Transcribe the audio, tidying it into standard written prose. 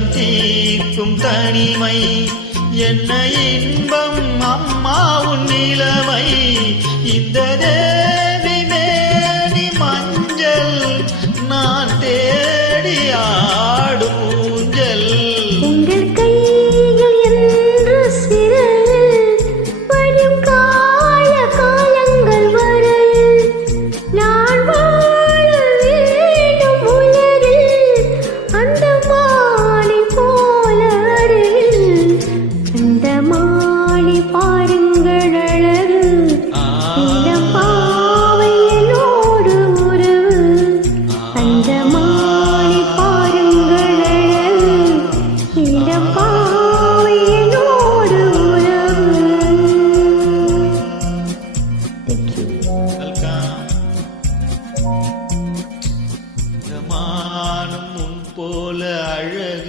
துயரம் தீர்க்கும் தனிமை என்ன இன்பம் அம்மா உன் நிலைமை இந்த தேவி மேனி மஞ்சள் நான் தேடி ஆடும் ஊஞ்சல் உங்கள் கையில் என்று சிறையில் வரும் கால காலங்கள் வரையில் நான் வாழ வேண்டும் உலகில் அந்த மாலை போல அருகில் அந்த மாலை பாருங்கள் அழகு இந்த பாவை என்னோடு உறவு அந்த மாலை பாருங்கள் அழகு இந்த பாவை என்னோடு உறவு. Thank you. மானும் உன் போல அழகு